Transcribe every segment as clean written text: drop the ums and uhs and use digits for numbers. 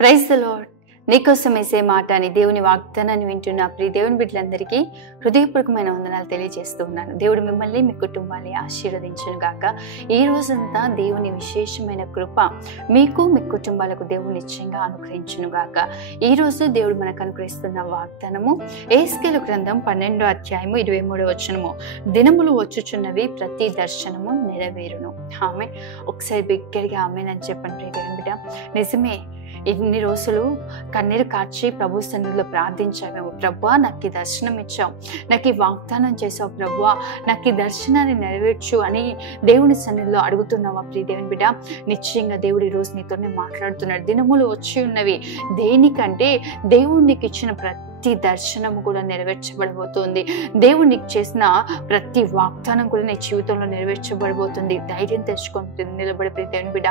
Praise the lord. నీకోసం వేసే మాట అని దేవుని వాగ్దానాన్ని వింటున్న ప్రియ దేవుని బిడ్డలందరికీ హృదయపూర్వకమైన వందనాలు తెలియజేస్తూ ఉన్నాను. దేవుడు మిమ్మల్ని మీ కుటుంబాన్ని ఆశీర్వదించును గాక. ఈ రోజంతా దేవుని విశేషమైన కృప మీకు మీ కుటుంబాలకు దేవుడు నిశ్చయంగా అనుగ్రహించును గాక. ఈ రోజు దేవుడు మనకు అనుగ్రహిస్తున్న వాగ్దానము ఎహెజ్కేలు గ్రంథం 12వ అధ్యాయము 23వ వచనము. దినములు వచ్చుచున్నవి, ప్రతి దర్శనము నెరవేరును. ఆమె ఒకసారి బిగ్గరగా ఆమెనని చెప్పండి ప్రియ దేవుని బిడ్డ. నిజమే, ఇన్ని రోజులు కన్నీరు కార్చి ప్రభు సన్నిధిలో ప్రార్థించాము. ప్రభువా, నాకు ఈ దర్శనం ఇచ్చావు, నాకు ఈ వాగ్దానం చేసావు, ప్రభువా నాకు ఈ దర్శనాన్ని నెరవేర్చు అని దేవుని సన్నిధిలో అడుగుతున్నావా ప్రియ దేవుని బిడ్డ? నిశ్చయంగా దేవుడు ఈ రోజు నీతోనే మాట్లాడుతున్నాడు. దినములు వచ్చి ఉన్నవి. దేనికంటే దేవుడు నీకు ఇచ్చిన ప్రతి దర్శనము కూడా నెరవేర్చబడబోతుంది. దేవుడు నీకు చేసిన ప్రతి వాగ్దానం కూడా నీ జీవితంలో నెరవేర్చబడబోతుంది. ధైర్యం తెచ్చుకుంటుంది, నిలబడి ప్రియ దేవుని బిడ్డ.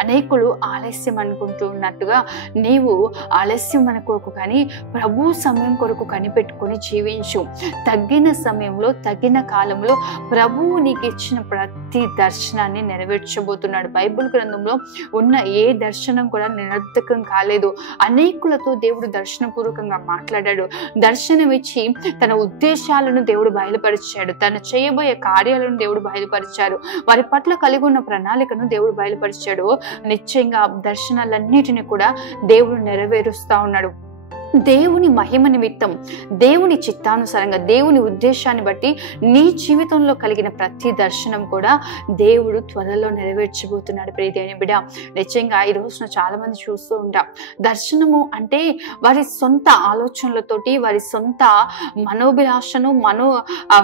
అనేకులు ఆలస్యం అనుకుంటూ ఉన్నట్టుగా నీవు ఆలస్యం అనుకోకు, కానీ ప్రభు సమయం కొరకు కనిపెట్టుకొని జీవించు. తగిన సమయంలో తగిన కాలంలో ప్రభువు నీకు ఇచ్చిన ప్రతి దర్శనాన్ని నెరవేర్చబోతున్నాడు. బైబిల్ గ్రంథంలో ఉన్న ఏ దర్శనం కూడా నిరర్థకం కాలేదు. అనేకులతో దేవుడు దర్శనపూర్వకంగా మాట్లాడాడు. దర్శనం ఇచ్చి తన ఉద్దేశాలను దేవుడు బయలుపరిచాడు. తను చేయబోయే కార్యాలను దేవుడు బయలుపరిచాడు. వారి పట్ల కలిగి ఉన్న ప్రణాళికను దేవుడు బయలుపరిచాడు. నిశ్చయంగా దర్శనాలన్నిటిని కూడా దేవుడు నెరవేరుస్తా ఉన్నాడు. దేవుని మహిమ నిమిత్తం, దేవుని చిత్తానుసారంగా, దేవుని ఉద్దేశాన్ని బట్టి నీ జీవితంలో కలిగిన ప్రతి దర్శనం కూడా దేవుడు త్వరలో నెరవేర్చబోతున్నాడు ప్రియ దేవుని బిడ్డ. నిజంగా ఈ రోజున చాలా మంది చూస్తూ ఉంటాం, దర్శనము అంటే వారి సొంత ఆలోచనలతోటి, వారి సొంత మనోభిలాషను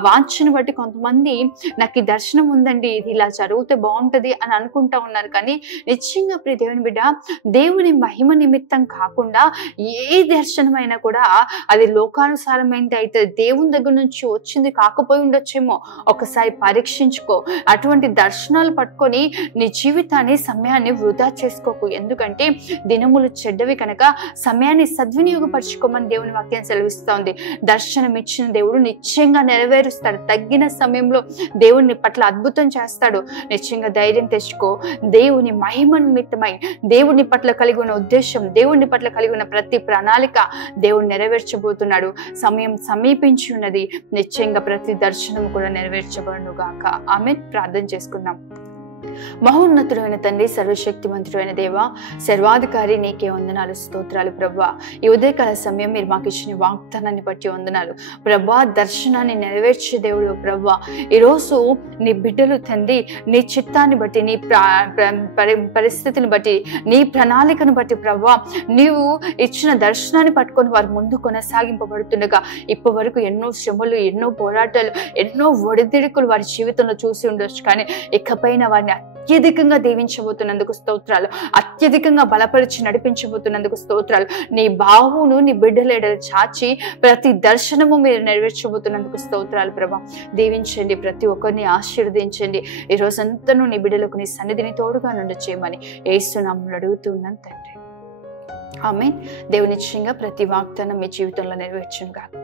వాంఛను బట్టి కొంతమంది నాకు ఈ దర్శనం ఉందండి, ఇది ఇలా జరిగితే బాగుంటది అని అనుకుంటా ఉన్నారు. కానీ నిశ్చయంగా ప్రియ దేవుని బిడ్డ, దేవుని మహిమ నిమిత్తం కాకుండా ఏ దర్శనమైనా కూడా అది లోకానుసారమైనది అయితే, దేవుని దగ్గర నుంచి వచ్చింది కాకపోయి ఉండొచ్చేమో. ఒకసారి పరీక్షించుకో. అటువంటి దర్శనాలు పట్టుకొని నీ జీవితాన్ని, సమయాన్ని వృధా చేసుకోకు. ఎందుకంటే దినములు చెడ్డవి కనుక సమయాన్ని సద్వినియోగపరచుకోమని దేవుని వాక్యం సెలవిస్తోంది. దర్శనం ఇచ్చిన దేవుడు నిశ్చయంగా నెరవేరుస్తాడు. తగ్గిన సమయంలో దేవుని పట్ల అద్భుతం చేస్తాడు. నిశ్చయంగా ధైర్యం తెచ్చుకో. దేవుని మహిమ నిమిత్తమై, దేవుని పట్ల కలిగి ఉన్న ఉద్దేశం, దేవుని పట్ల కలిగి ఉన్న ప్రతి ప్రణాళిక దేవుడు నెరవేర్చబోతున్నాడు. సమయం సమీపించి ఉన్నది. నిశ్చయంగా ప్రతి దర్శనం కూడా నెరవేర్చబడును గాక. ఆమెన్. ప్రార్థన చేసుకుందాం. మహోన్నతుడైన తండ్రి, సర్వశక్తిమంతుడైన దేవ, సర్వాధికారి, నీకే వందనాలు, స్తోత్రాలు ప్రభువా. ఈ ఉదయకాల సమయం మీరు మాకు ఇచ్చిన వాగ్దానాన్ని బట్టి వందనాలు ప్రభువా. దర్శనాన్ని నెరవేర్చే దేవుడు ప్రభువా. ఈరోజు నీ బిడ్డలు తండ్రి, నీ చిత్తాన్ని బట్టి, నీ పరిస్థితిని బట్టి, నీ ప్రణాళికను బట్టి ప్రభువా, నీవు ఇచ్చిన దర్శనాన్ని పట్టుకొని వారు ముందు కొనసాగింపబడుతుండగా ఇప్పటి వరకు ఎన్నో శ్రమలు, ఎన్నో పోరాటాలు, ఎన్నో ఒడిదిడుకులు వారి జీవితంలో చూసి ఉండొచ్చు. కానీ ఇకపైన వారిని అత్యధికంగా దీవించబోతున్నందుకు స్తోత్రాలు. అత్యధికంగా బలపరిచి నడిపించబోతున్నందుకు స్తోత్రాలు. నీ బాహువును నీ బిడ్డలేడలు చాచి ప్రతి దర్శనము మీరు నెరవేర్చబోతున్నందుకు స్తోత్రాలు ప్రభా. దీవించండి, ప్రతి ఒక్కరిని ఆశీర్వదించండి. ఈ రోజంతను నీ బిడ్డలకు నీ సన్నిధిని తోడుగా నుండి చేయమని యేసు నామములో అడుగుతున్నాను తండ్రి. ఆమేన్. దేవుని నిశ్చయంగా ప్రతి వాగ్దానం మీ జీవితంలో నెరవేర్చును గాక.